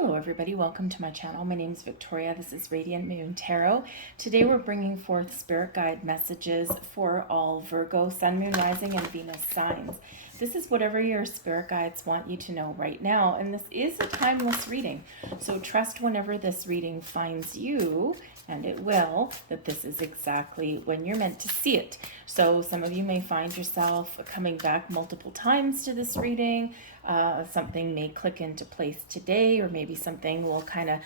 Hello everybody, welcome to my channel. My name is Victoria. This is Radiant Moon Tarot. Today we're bringing forth spirit guide messages for all Virgo, Sun, Moon, Rising, and Venus signs. This is whatever your spirit guides want you to know right now, and this is a timeless reading. So trust whenever this reading finds you, and it will, that this is exactly when you're meant to see it. So some of you may find yourself coming back multiple times to this reading. Something may click into place today, or maybe something will kind of,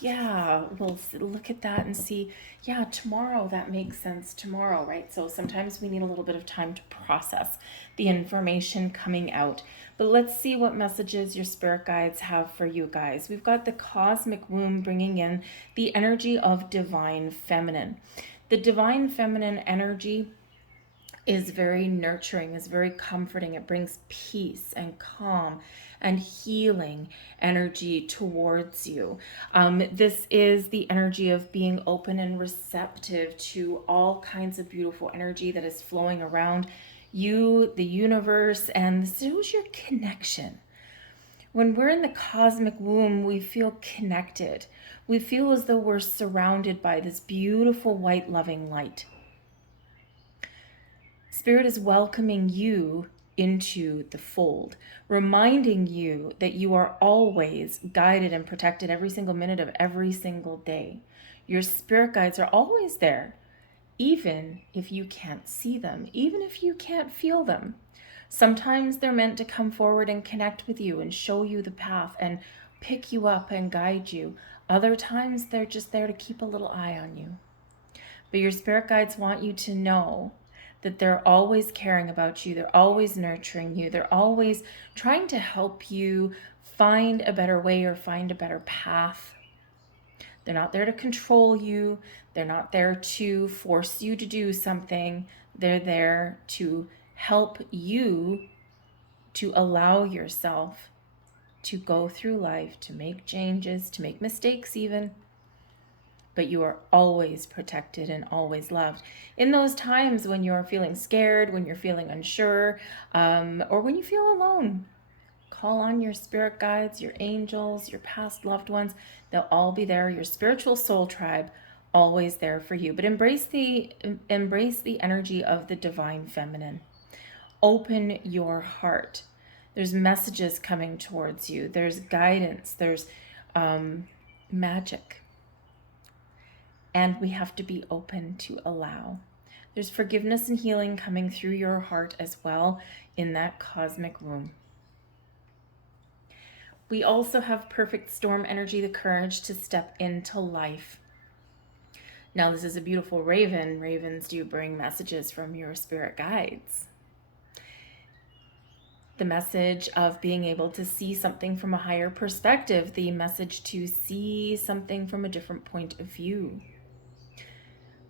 yeah, we'll look at that and see, yeah, tomorrow that makes sense tomorrow, right? So sometimes we need a little bit of time to process the information coming out. But let's see what messages your spirit guides have for you guys. We've got the cosmic womb bringing in the energy of divine feminine. The divine feminine energy is very nurturing, is very comforting. It brings peace and calm and healing energy towards you. This is the energy of being open and receptive to all kinds of beautiful energy that is flowing around you, the universe, and this is your connection. When we're in the cosmic womb, we feel connected. We feel as though we're surrounded by this beautiful white loving light. Spirit is welcoming you into the fold, reminding you that you are always guided and protected every single minute of every single day. Your spirit guides are always there, even if you can't see them, even if you can't feel them. Sometimes they're meant to come forward and connect with you and show you the path and pick you up and guide you. Other times they're just there to keep a little eye on you. But your spirit guides want you to know that they're always caring about you. They're always nurturing you. They're always trying to help you find a better way or find a better path. They're not there to control you. They're not there to force you to do something. They're there to help you to allow yourself to go through life, to make changes, to make mistakes even. But you are always protected and always loved. In those times when you're feeling scared, when you're feeling unsure, or when you feel alone, call on your spirit guides, your angels, your past loved ones. They'll all be there. Your spiritual soul tribe, always there for you. But embrace the energy of the divine feminine. Open your heart. There's messages coming towards you. There's guidance. There's magic. And we have to be open to allow. There's forgiveness and healing coming through your heart as well in that cosmic womb. We also have perfect storm energy, the courage to step into life. Now, this is a beautiful raven. Ravens do bring messages from your spirit guides. The message of being able to see something from a higher perspective, the message to see something from a different point of view.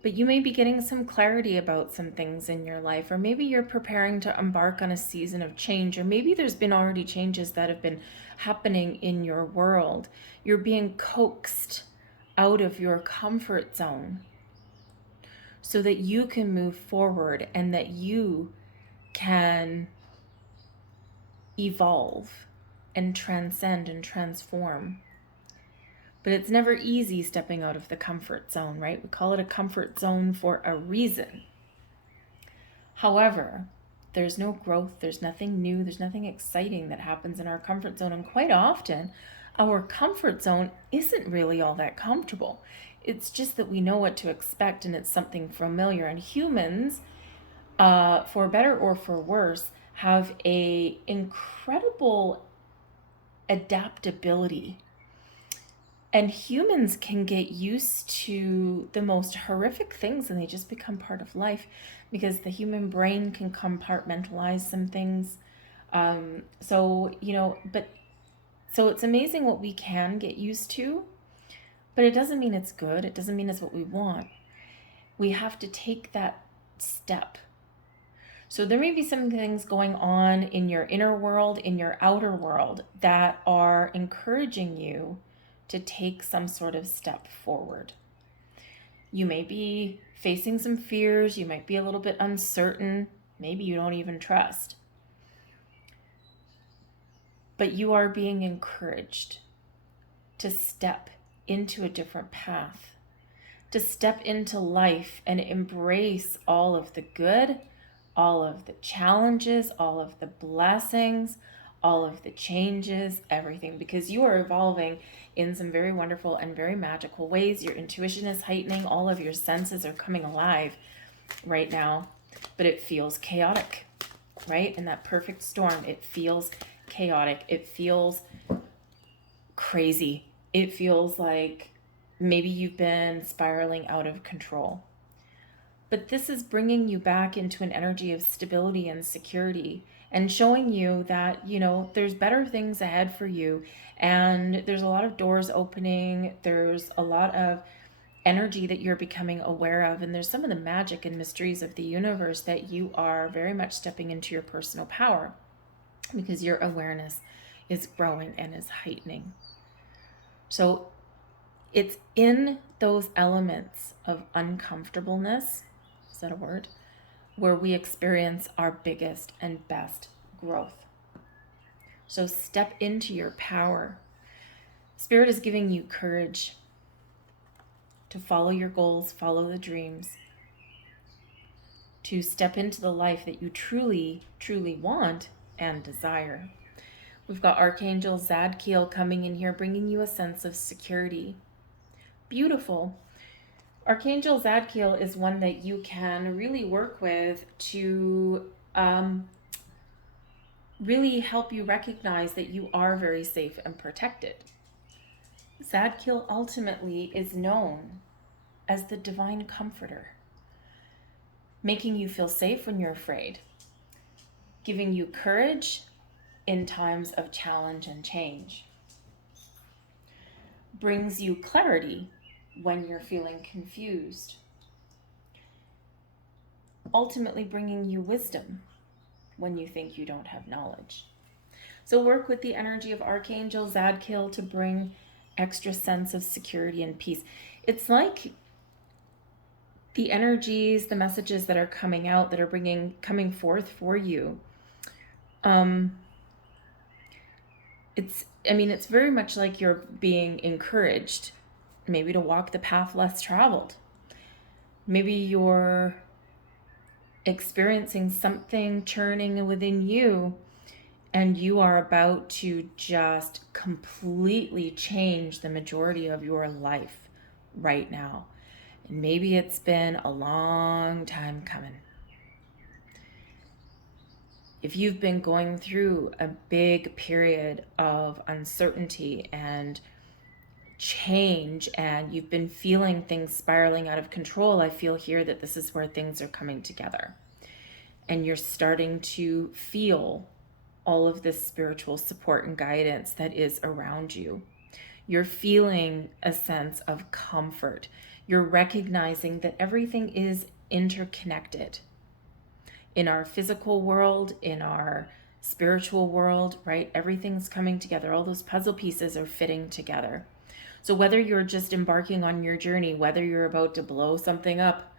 But you may be getting some clarity about some things in your life, or maybe you're preparing to embark on a season of change, or maybe there's been already changes that have been happening in your world. You're being coaxed out of your comfort zone so that you can move forward and that you can evolve and transcend and transform. But it's never easy stepping out of the comfort zone, right? We call it a comfort zone for a reason. However, there's no growth, there's nothing new, there's nothing exciting that happens in our comfort zone. And quite often, our comfort zone isn't really all that comfortable. It's just that we know what to expect and it's something familiar. And humans, for better or for worse, have a incredible adaptability. And humans can get used to the most horrific things and they just become part of life because the human brain can compartmentalize some things. So it's amazing what we can get used to, but it doesn't mean it's good. It doesn't mean it's what we want. We have to take that step. So there may be some things going on in your inner world, in your outer world that are encouraging you to take some sort of step forward. You may be facing some fears, you might be a little bit uncertain, maybe you don't even trust. But you are being encouraged to step into a different path, to step into life and embrace all of the good, all of the challenges, all of the blessings, all of the changes, everything, because you are evolving in some very wonderful and very magical ways. Your intuition is heightening. All of your senses are coming alive right now, but it feels chaotic, right? In that perfect storm, it feels chaotic. It feels crazy. It feels like maybe you've been spiraling out of control. But this is bringing you back into an energy of stability and security and showing you that, there's better things ahead for you. And there's a lot of doors opening. There's a lot of energy that you're becoming aware of. And there's some of the magic and mysteries of the universe that you are very much stepping into your personal power, because your awareness is growing and is heightening. So it's in those elements of uncomfortableness, is that a word, where we experience our biggest and best growth. So step into your power. Spirit is giving you courage to follow your goals, follow the dreams, to step into the life that you truly, truly want and desire. We've got Archangel Zadkiel coming in here, bringing you a sense of security. Beautiful. Archangel Zadkiel is one that you can really work with to really help you recognize that you are very safe and protected. Zadkiel ultimately is known as the divine comforter, making you feel safe when you're afraid, giving you courage in times of challenge and change, brings you clarity when you're feeling confused, ultimately bringing you wisdom when you think you don't have knowledge. So work with the energy of Archangel Zadkiel to bring extra sense of security and peace. It's like the energies, the messages that are coming out, that are coming forth for you. It's very much like you're being encouraged, maybe to walk the path less traveled. Maybe you're experiencing something churning within you, and you are about to just completely change the majority of your life right now. And maybe it's been a long time coming. If you've been going through a big period of uncertainty and change, and you've been feeling things spiraling out of control, I feel here that this is where things are coming together. And you're starting to feel all of this spiritual support and guidance that is around you. You're feeling a sense of comfort. You're recognizing that everything is interconnected. In our physical world, in our spiritual world, right? Everything's coming together. All those puzzle pieces are fitting together. So whether you're just embarking on your journey, whether you're about to blow something up,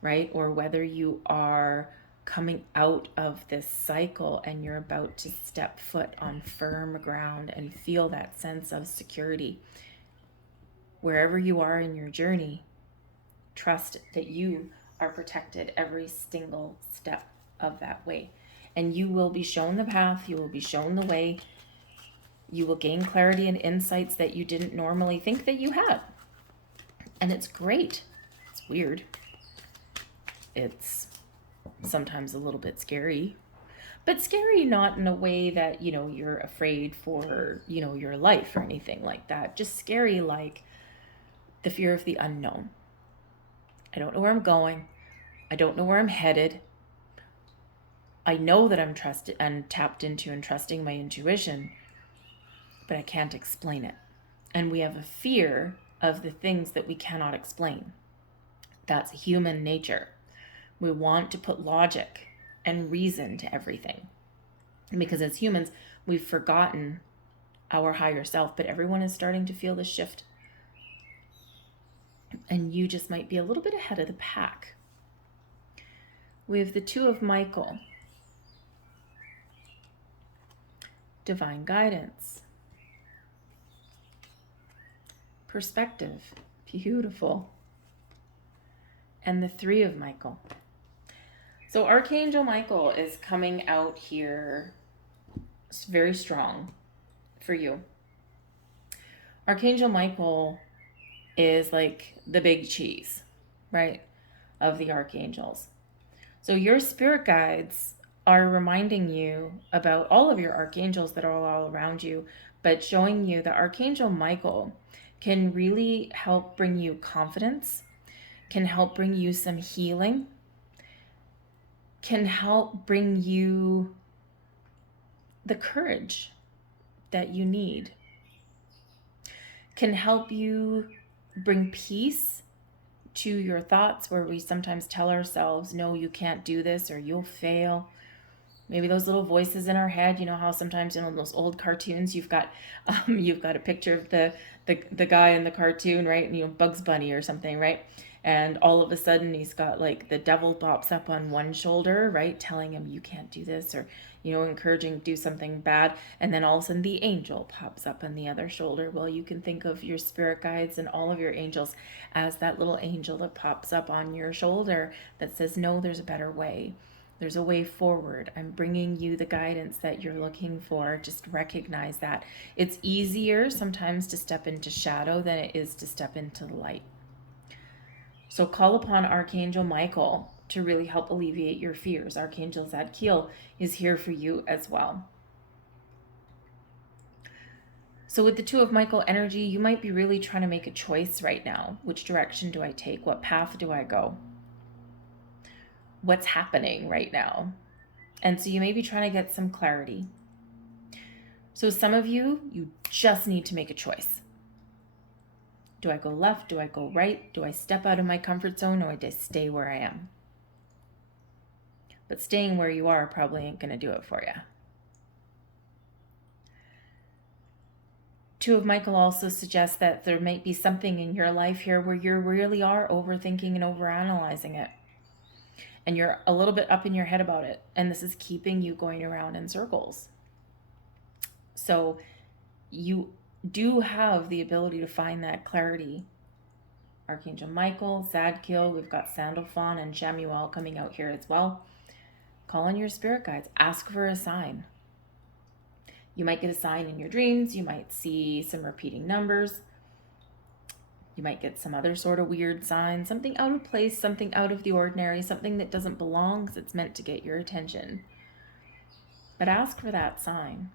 right? Or whether you are coming out of this cycle and you're about to step foot on firm ground and feel that sense of security, wherever you are in your journey, trust that you are protected every single step of that way. And you will be shown the path, you will be shown the way, you will gain clarity and insights that you didn't normally think that you had. And it's great. It's weird. It's sometimes a little bit scary, but scary not in a way that, you're afraid for, your life or anything like that. Just scary like the fear of the unknown. I don't know where I'm going. I don't know where I'm headed. I know that I'm trusted and tapped into and trusting my intuition, but I can't explain it. And we have a fear of the things that we cannot explain. That's human nature. We want to put logic and reason to everything. Because as humans, we've forgotten our higher self, but everyone is starting to feel the shift. And you just might be a little bit ahead of the pack. We have the Two of Michael. Divine guidance. perspective. Beautiful. And the 3 of Michael. So Archangel Michael is coming out here very strong for you. Archangel Michael is like the big cheese, right, of the archangels. So your spirit guides are reminding you about all of your archangels that are all around you, but showing you that Archangel Michael can really help bring you confidence, can help bring you some healing, can help bring you the courage that you need, can help you bring peace to your thoughts where we sometimes tell ourselves, no, you can't do this, or you'll fail. Maybe those little voices in our head, you know how sometimes in those old cartoons you've got a picture of the guy in the cartoon, right? And, you know, Bugs Bunny or something, right? And all of a sudden he's got like the devil pops up on one shoulder, right? Telling him you can't do this, or, you know, encouraging do something bad. And then all of a sudden the angel pops up on the other shoulder. Well, you can think of your spirit guides and all of your angels as that little angel that pops up on your shoulder that says, no, there's a better way. There's a way forward. I'm bringing you the guidance that you're looking for. Just recognize that. It's easier sometimes to step into shadow than it is to step into the light. So call upon Archangel Michael to really help alleviate your fears. Archangel Zadkiel is here for you as well. So with the 2 of Michael energy, you might be really trying to make a choice right now. Which direction do I take? What path do I go? What's happening right now? And so you may be trying to get some clarity. So some of you just need to make a choice. Do I go left? Do I go right? Do I step out of my comfort zone, or do I stay where I am? But staying where you are probably ain't going to do it for you. 2 of Michael also suggests that there might be something in your life here where you really are overthinking and overanalyzing it. And you're a little bit up in your head about it. And this is keeping you going around in circles. So you do have the ability to find that clarity. Archangel Michael, Zadkiel, we've got Sandalphon and Shamuel coming out here as well. Call on your spirit guides. Ask for a sign. You might get a sign in your dreams. You might see some repeating numbers. You might get some other sort of weird sign, something out of place, something out of the ordinary, something that doesn't belong because it's meant to get your attention. But ask for that sign.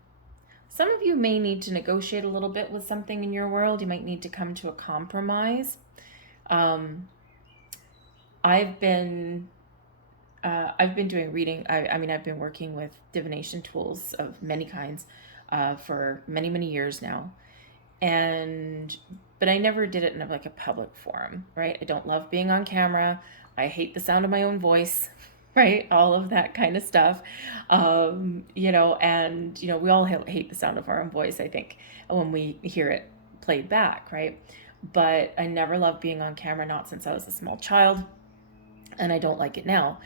Some of you may need to negotiate a little bit with something in your world. You might need to come to a compromise. I've been doing reading. I've been working with divination tools of many kinds for many, many years now. But I never did it in a public forum, right? I don't love being on camera. I hate the sound of my own voice, right? All of that kind of stuff. We all hate the sound of our own voice, I think, when we hear it played back, right? But I never loved being on camera, not since I was a small child, and I don't like it now.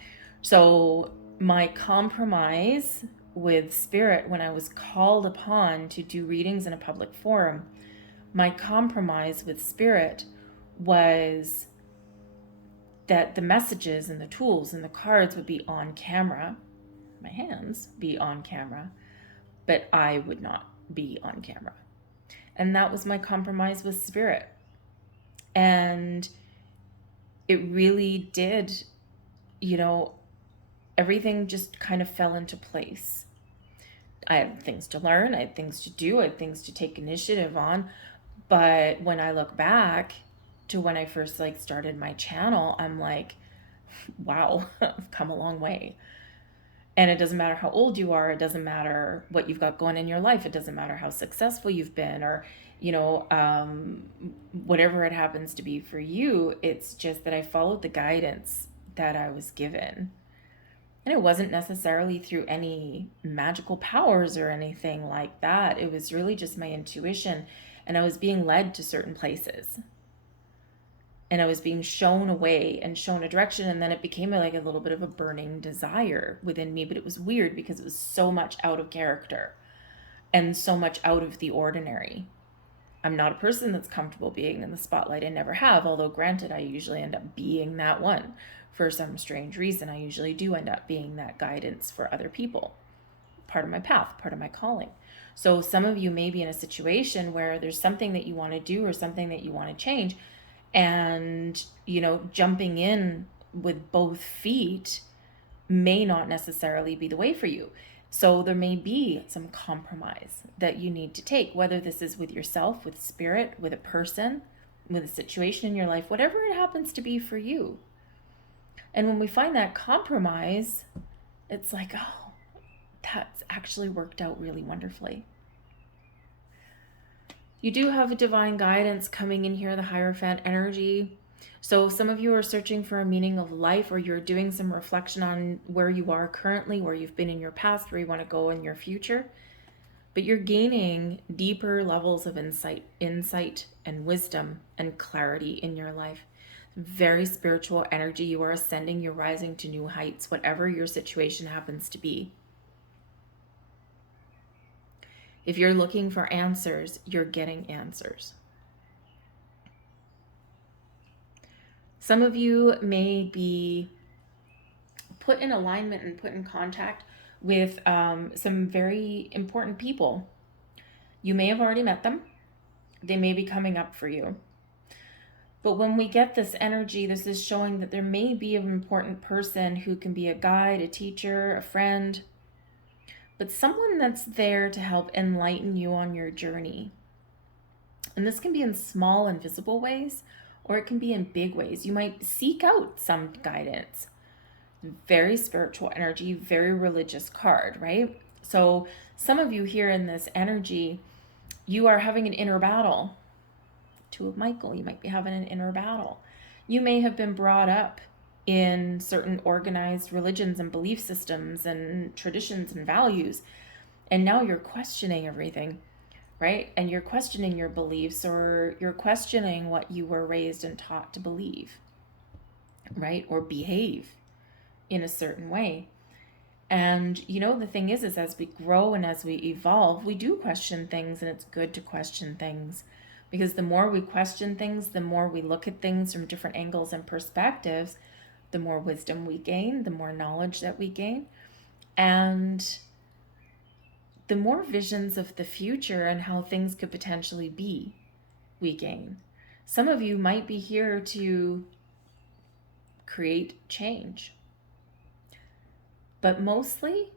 So my compromise with spirit when I was called upon to do readings in a public forum, my compromise with spirit was that the messages and the tools and the cards would be on camera, my hands be on camera, but I would not be on camera. And that was my compromise with spirit. And it really did, everything just kind of fell into place. I had things to learn, I had things to do, I had things to take initiative on. But when I look back to when I first started my channel, I'm like, wow, I've come a long way. And it doesn't matter how old you are. It doesn't matter what you've got going in your life. It doesn't matter how successful you've been or, whatever it happens to be for you. It's just that I followed the guidance that I was given. And it wasn't necessarily through any magical powers or anything like that. It was really just my intuition. And I was being led to certain places. And I was being shown a way and shown a direction. And then it became a little bit of a burning desire within me. But it was weird because it was so much out of character and so much out of the ordinary. I'm not a person that's comfortable being in the spotlight. I never have, although granted, I usually end up being that one. For some strange reason, I usually do end up being that guidance for other people. Part of my path, part of my calling. So some of you may be in a situation where there's something that you want to do or something that you want to change, and, jumping in with both feet may not necessarily be the way for you. So there may be some compromise that you need to take, whether this is with yourself, with spirit, with a person, with a situation in your life, whatever it happens to be for you. And when we find that compromise, it's like, oh, that's actually worked out really wonderfully. You do have a divine guidance coming in here, the Hierophant energy. So some of you are searching for a meaning of life, or you're doing some reflection on where you are currently, where you've been in your past, where you want to go in your future. But you're gaining deeper levels of insight and wisdom and clarity in your life. Very spiritual energy. You are ascending, you're rising to new heights, whatever your situation happens to be. If you're looking for answers, you're getting answers. Some of you may be put in alignment and put in contact with some very important people. You may have already met them. They may be coming up for you. But when we get this energy, this is showing that there may be an important person who can be a guide, a teacher, a friend, but someone that's there to help enlighten you on your journey. And this can be in small and visible ways, or it can be in big ways. You might seek out some guidance. Very spiritual energy, very religious card, right? So some of you here in this energy, you are having an inner battle. Two of Michael, you might be having an inner battle. You may have been brought up in certain organized religions and belief systems and traditions and values, and now you're questioning everything, right? And you're questioning your beliefs, or you're questioning what you were raised and taught to believe, right? Or behave in a certain way. And the thing is as we grow and as we evolve, we do question things, and it's good to question things, because the more we question things, the more we look at things from different angles and perspectives, the more wisdom we gain, the more knowledge that we gain, and the more visions of the future and how things could potentially be we gain. Some of you might be here to create change, but mostly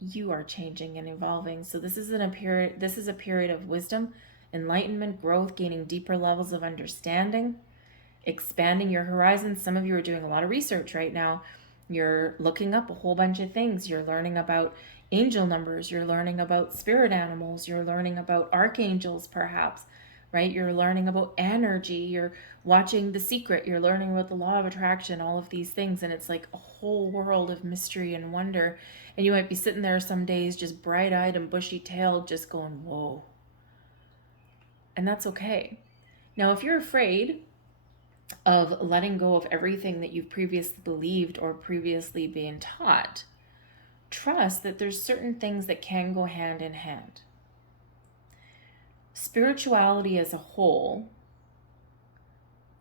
you are changing and evolving. So this is a period of wisdom, enlightenment, growth, gaining deeper levels of understanding, expanding your horizons. Some of you are doing a lot of research right now. You're looking up a whole bunch of things. You're learning about angel numbers. You're learning about spirit animals. You're learning about archangels, perhaps, right? You're learning about energy. You're watching The Secret. You're learning about the law of attraction, all of these things. And it's like a whole world of mystery and wonder. And you might be sitting there some days just bright-eyed and bushy-tailed, just going, whoa. And that's okay. Now, if you're afraid of letting go of everything that you've previously believed or previously been taught, trust that there's certain things that can go hand in hand. Spirituality as a whole,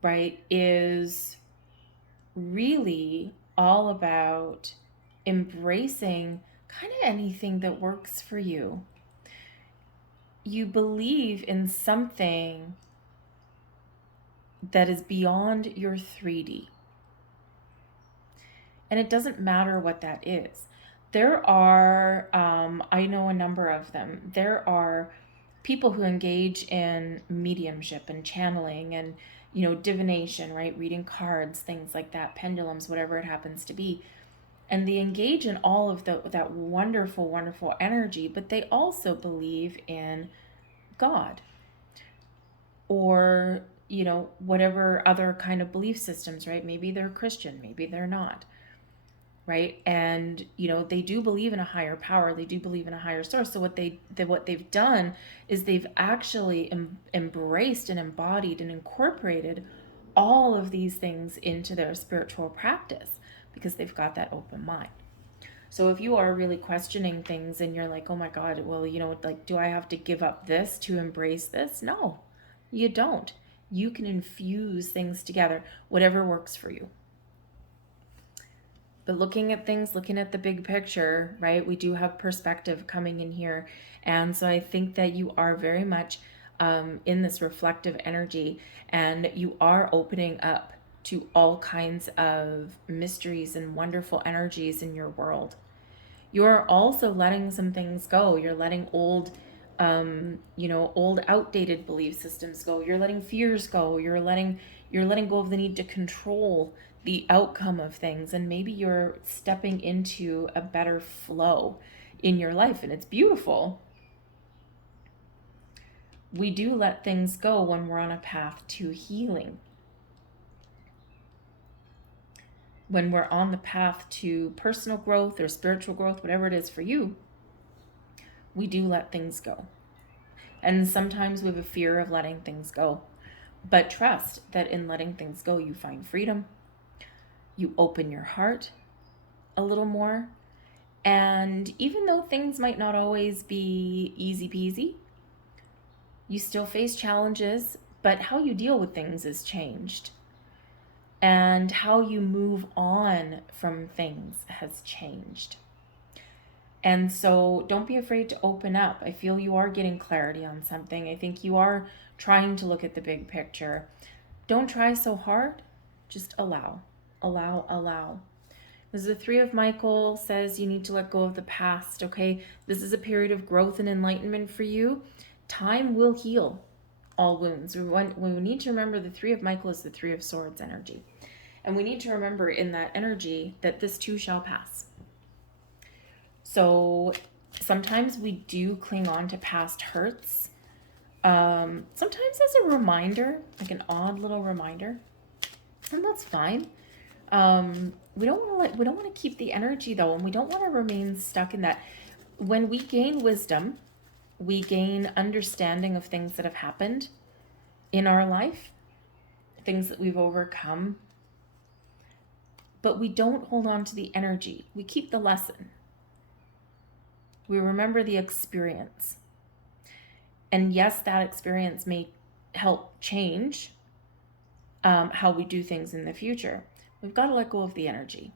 right, is really all about embracing kind of anything that works for you. You believe in something that is beyond your 3D. And it doesn't matter what that is. There are, I know a number of them. There are people who engage in mediumship and channeling and, divination, right? Reading cards, things like that, pendulums, whatever it happens to be. And they engage in all of that wonderful, wonderful energy, but they also believe in God or, whatever other kind of belief systems, right? Maybe they're Christian, maybe they're not, right? And, they do believe in a higher power. They do believe in a higher source. So what they've done is they've actually embraced and embodied and incorporated all of these things into their spiritual practice because they've got that open mind. So if you are really questioning things and you're like, oh my God, well, like, do I have to give up this to embrace this? No, you don't. You can infuse things together, whatever works for you. But looking at things, looking at the big picture, right? We do have perspective coming in here. And so I think that you are very much in this reflective energy, and you are opening up to all kinds of mysteries and wonderful energies in your world. You're also letting some things go. You're letting old outdated belief systems go. You're letting fears go. You're letting go of the need to control the outcome of things, and maybe you're stepping into a better flow in your life, and it's beautiful. We do let things go when we're on a path to healing. When we're on the path to personal growth or spiritual growth, whatever it is for you, we do let things go. And sometimes we have a fear of letting things go. But trust that in letting things go, you find freedom. You open your heart a little more. And even though things might not always be easy peasy, you still face challenges, but how you deal with things is changed. And how you move on from things has changed. And so don't be afraid to open up. I feel you are getting clarity on something. I think you are trying to look at the big picture. Don't try so hard. Just allow. Allow. This is the Three of Michael, says you need to let go of the past, okay? This is a period of growth and enlightenment for you. Time will heal all wounds. We need to remember the Three of Michael is the Three of Swords energy. And we need to remember in that energy that this too shall pass. So sometimes we do cling on to past hurts. Sometimes as a reminder, like an odd little reminder, and that's fine. We don't want to keep the energy though, and we don't want to remain stuck in that. When we gain wisdom, we gain understanding of things that have happened in our life, things that we've overcome, but we don't hold on to the energy. We keep the lesson. We remember the experience. And yes, that experience may help change how we do things in the future. We've got to let go of the energy.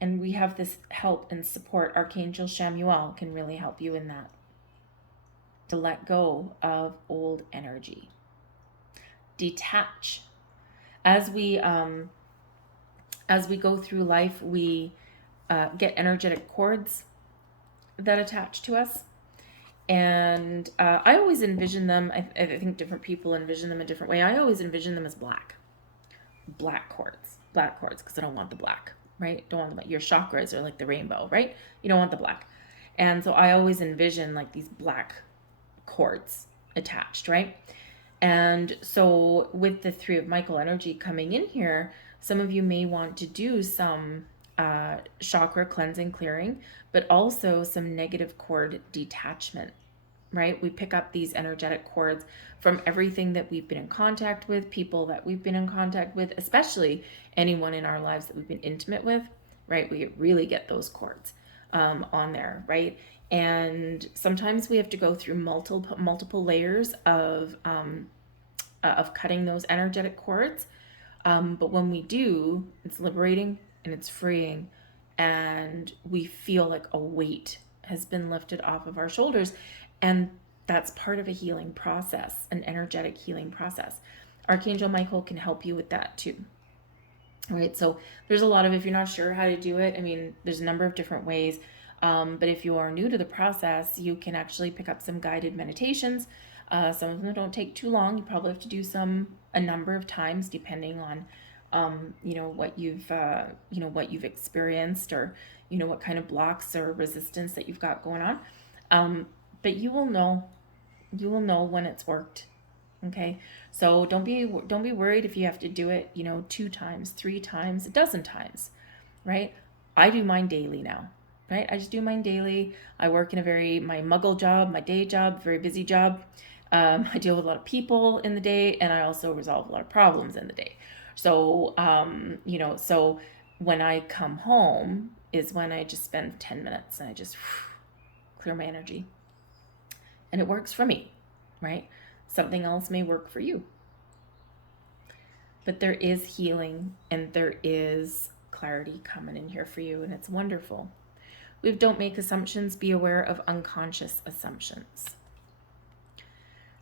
And we have this help and support. Archangel Chamuel can really help you in that. To let go of old energy. Detach. As we go through life, we get energetic cords that attach to us. And I always envision them, I think different people envision them a different way. I always envision them as black cords, because I don't want the black, right? Don't want the, your chakras are like the rainbow, right? You don't want the black. And so I always envision like these black cords attached, right? And so with the Three of Michael energy coming in here, some of you may want to do some chakra cleansing, clearing, but also some negative cord detachment, right? We pick up these energetic cords from everything that we've been in contact with, people that we've been in contact with, especially anyone in our lives that we've been intimate with, right? We really get those cords on there, right? And sometimes we have to go through multiple layers of cutting those energetic cords. But when we do, it's liberating and it's freeing, and we feel like a weight has been lifted off of our shoulders. And that's part of a healing process, an energetic healing process. Archangel Michael can help you with that too. All right, so there's a lot of, if you're not sure how to do it, I mean, there's a number of different ways. But if you are new to the process, you can actually pick up some guided meditations. Some of them don't take too long. You probably have to do a number of times depending on what you've experienced, or what kind of blocks or resistance that you've got going on. But you will know when it's worked. Okay, so don't be worried if you have to do it 2 times, 3 times, a dozen times, right? I do mine daily now, right? I just do mine daily. I work in my muggle job, my day job, very busy job. I deal with a lot of people in the day, and I also resolve a lot of problems in the day. So, so when I come home, is when I just spend 10 minutes and I just clear my energy. And it works for me, right? Something else may work for you. But there is healing and there is clarity coming in here for you, and it's wonderful. Don't make assumptions. Be aware of unconscious assumptions.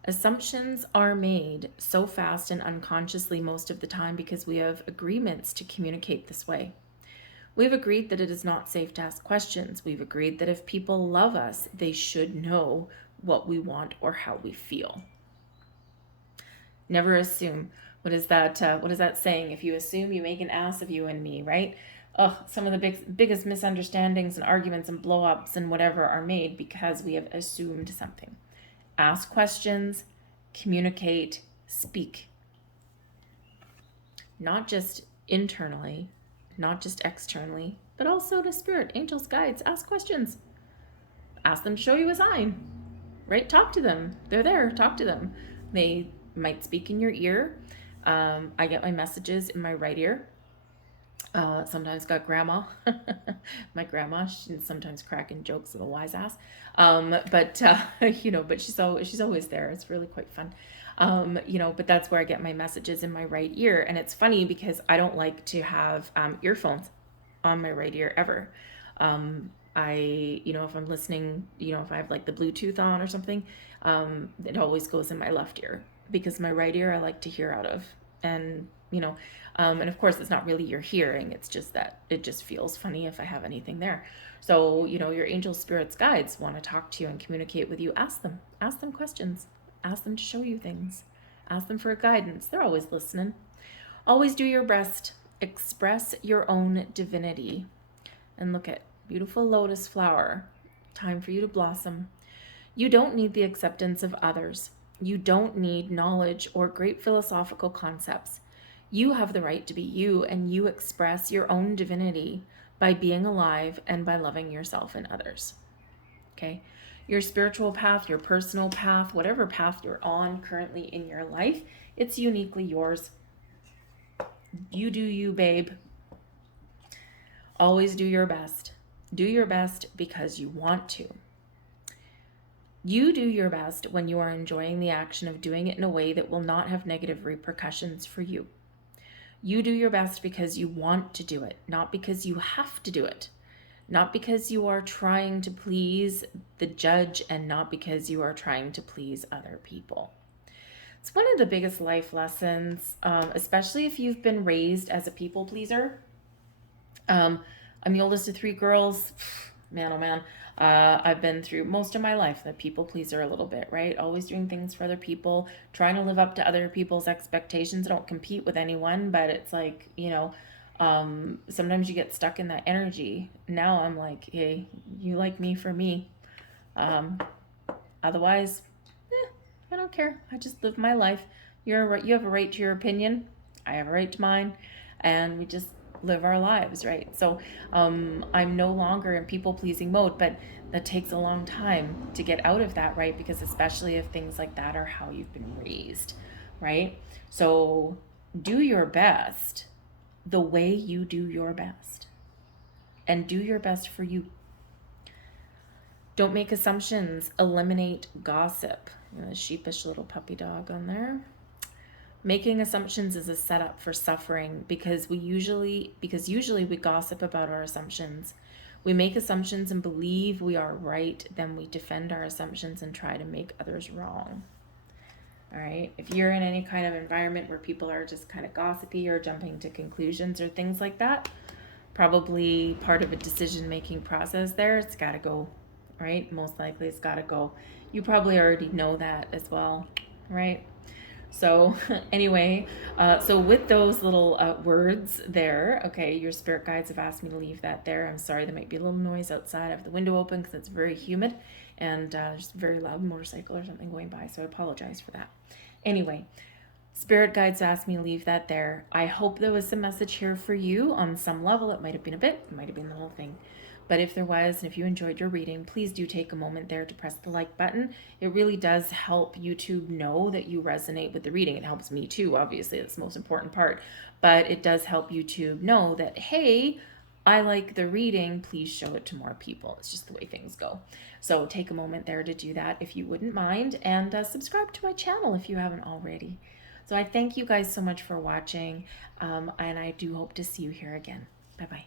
Assumptions are made so fast and unconsciously most of the time because we have agreements to communicate this way. We've agreed that it is not safe to ask questions. We've agreed that if people love us, they should know what we want or how we feel. Never assume. What is that saying? If you assume, you make an ass of you and me, right? Some of the biggest misunderstandings and arguments and blow-ups and whatever are made because we have assumed something. Ask questions, communicate, speak. Not just internally, not just externally, but also to spirit, angels, guides. Ask questions. Ask them to show you a sign, right? Talk to them. They're there. Talk to them. They might speak in your ear. I get my messages in my right ear. Sometimes got grandma, my grandma, she's sometimes cracking jokes with a wise ass. But she's always there. It's really quite fun. But that's where I get my messages in my right ear. And it's funny because I don't like to have, earphones on my right ear ever. If I'm listening, if I have like the Bluetooth on or something, it always goes in my left ear because my right ear I like to hear out of. And, and of course it's not really your hearing. It's just that it just feels funny if I have anything there. So, your angel spirits guides want to talk to you and communicate with you. Ask them questions, ask them to show you things, ask them for guidance. They're always listening. Always do your best. Express your own divinity. And look at beautiful lotus flower. Time for you to blossom. You don't need the acceptance of others. You don't need knowledge or great philosophical concepts. You have the right to be you, and you express your own divinity by being alive and by loving yourself and others. Okay? Your spiritual path, your personal path, whatever path you're on currently in your life, it's uniquely yours. You do you, babe. Always do your best. Do your best because you want to. You do your best when you are enjoying the action of doing it in a way that will not have negative repercussions for you. You do your best because you want to do it, not because you have to do it. Not because you are trying to please the judge and not because you are trying to please other people. It's one of the biggest life lessons, especially if you've been raised as a people pleaser. I'm the oldest of 3 girls. Man, oh man. I've been through most of my life the people pleaser a little bit, right? Always doing things for other people, trying to live up to other people's expectations. I don't compete with anyone, but it's like, sometimes you get stuck in that energy. Now I'm like, hey, you like me for me. Otherwise, I don't care. I just live my life. You have a right to your opinion. I have a right to mine. And we just live our lives, right? So I'm no longer in people-pleasing mode, but that takes a long time to get out of that, right? Because especially if things like that are how you've been raised, right? So do your best the way you do your best, and do your best for you. Don't make assumptions. Eliminate gossip. A sheepish little puppy dog on there. Making assumptions is a setup for suffering because usually we gossip about our assumptions. We make assumptions and believe we are right, then we defend our assumptions and try to make others wrong. All right. If you're in any kind of environment where people are just kind of gossipy or jumping to conclusions or things like that, probably part of a decision-making process there, it's got to go, right? Most likely it's got to go. You probably already know that as well, right? So anyway, so with those little words there, okay, your spirit guides have asked me to leave that there. I'm sorry, there might be a little noise outside. I have the window open because it's very humid and there's a very loud motorcycle or something going by, so I apologize for that. Anyway, spirit guides asked me to leave that there. I hope there was some message here for you on some level. It might have been a bit, it might have been the whole thing. But if there was, and if you enjoyed your reading, please do take a moment there to press the like button. It really does help YouTube know that you resonate with the reading. It helps me too, obviously, that's the most important part. But it does help YouTube know that, hey, I like the reading, please show it to more people. It's just the way things go. So take a moment there to do that if you wouldn't mind, and subscribe to my channel if you haven't already. So I thank you guys so much for watching, and I do hope to see you here again. Bye-bye.